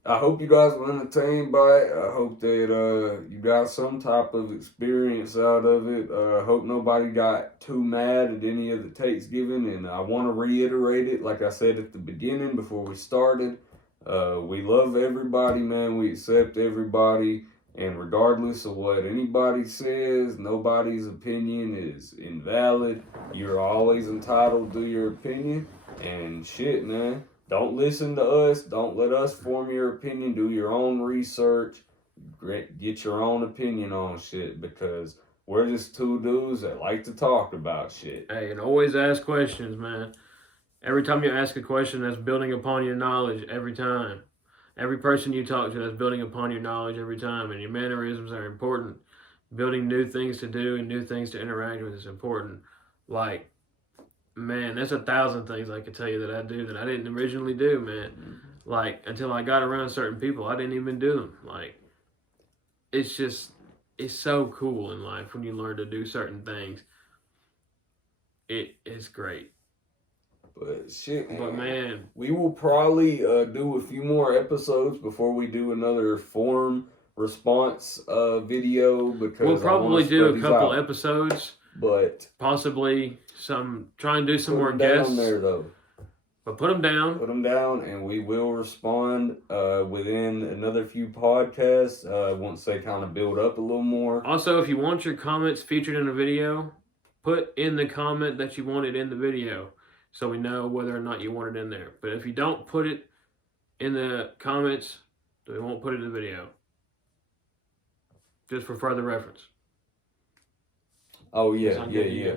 I hope you guys were entertained by it. I hope that you got some type of experience out of it. I hope nobody got too mad at any of the takes given. And I want to reiterate it, like I said at the beginning before we started. We love everybody, man. We accept everybody. And regardless of what anybody says, nobody's opinion is invalid. You're always entitled to your opinion. And shit, man. Don't listen to us. Don't let us form your opinion. Do your own research. Get your own opinion on shit, because we're just two dudes that like to talk about shit. Hey, and always ask questions, man. Every time you ask a question, that's building upon your knowledge every time. Every person you talk to, that's building upon your knowledge every time. And your mannerisms are important. Building new things to do and new things to interact with is important. Like, man, there's 1,000 things I could tell you that I do that I didn't originally do, man. Like, until I got around certain people, I didn't even do them. Like, it's so cool in life when you learn to do certain things. It's great. But shit, man. But man, we will probably do a few more episodes before we do another forum response video because We'll probably do a couple out. episodes, But possibly try and do some more put 'em down guests. there though. But put them down. Put them down, and we will respond within another few podcasts once they kind of build up a little more. Also, if you want your comments featured in a video, put in the comment that you want it in the video so we know whether or not you want it in there. But if you don't put it in the comments, we won't put it in the video. Just for further reference. Oh, It's yeah, on yeah, good, yeah. yeah.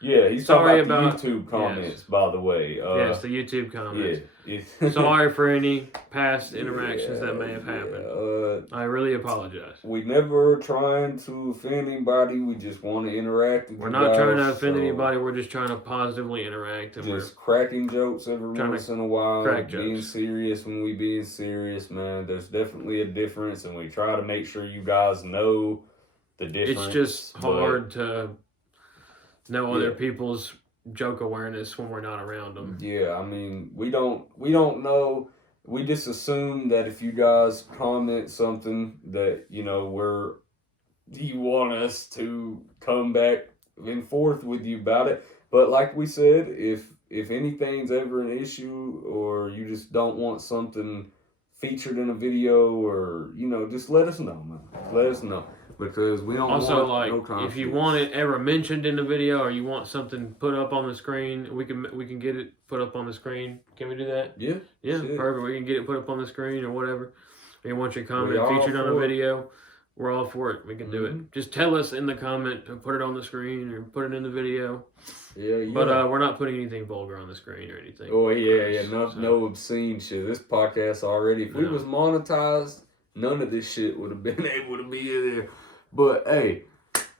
Yeah, he's Sorry talking about about- the YouTube comments, yes. by the way. Yes, the YouTube comments. Yeah. Sorry for any past interactions that may have happened. Yeah, I really apologize. we never trying to offend anybody. We just want to interact with We're you not guys, trying to offend so anybody. We're just trying to positively interact. And Just cracking jokes every Trying to once in a while. crack Being jokes. serious when we being serious, man. There's definitely a difference, and we try to make sure you guys know the difference. it's just but- hard to know other Yeah. people's joke awareness when we're not around them. Yeah, I mean, we don't know. We just assume that if you guys comment something that, you know, you want us to come back and forth with you about it. But like we said, if anything's ever an issue or you just don't want something featured in a video or, you know, just let us know, man. Let us know. Because we don't Also, want no like, conflicts. if you want it ever mentioned in the video or you want something put up on the screen, we can get it put up on the screen. Can we do that? Yeah. Yeah, shit. perfect. We can get it put up on the screen or whatever. If you want your comment We all featured on a for it. video, we're all for it. We can do Mhm. it. Just tell us in the comment to put it on the screen or put it in the video. Yeah. But we're not putting anything vulgar on the screen or anything. Oh yeah, gross, so- no obscene shit. This podcast already. If we No. was monetized, none of this shit would have been able to be in there. But hey,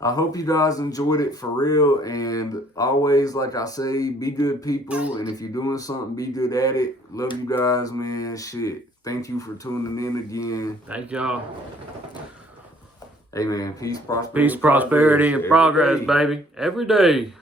I hope you guys enjoyed it for real. And always, like I say, be good people. And if you're doing something, be good at it. Love you guys, man. Shit. Thank you for tuning in again. Thank y'all. Hey man, peace, prosperity, Peace, prosperity, and every progress, day. baby. Every day.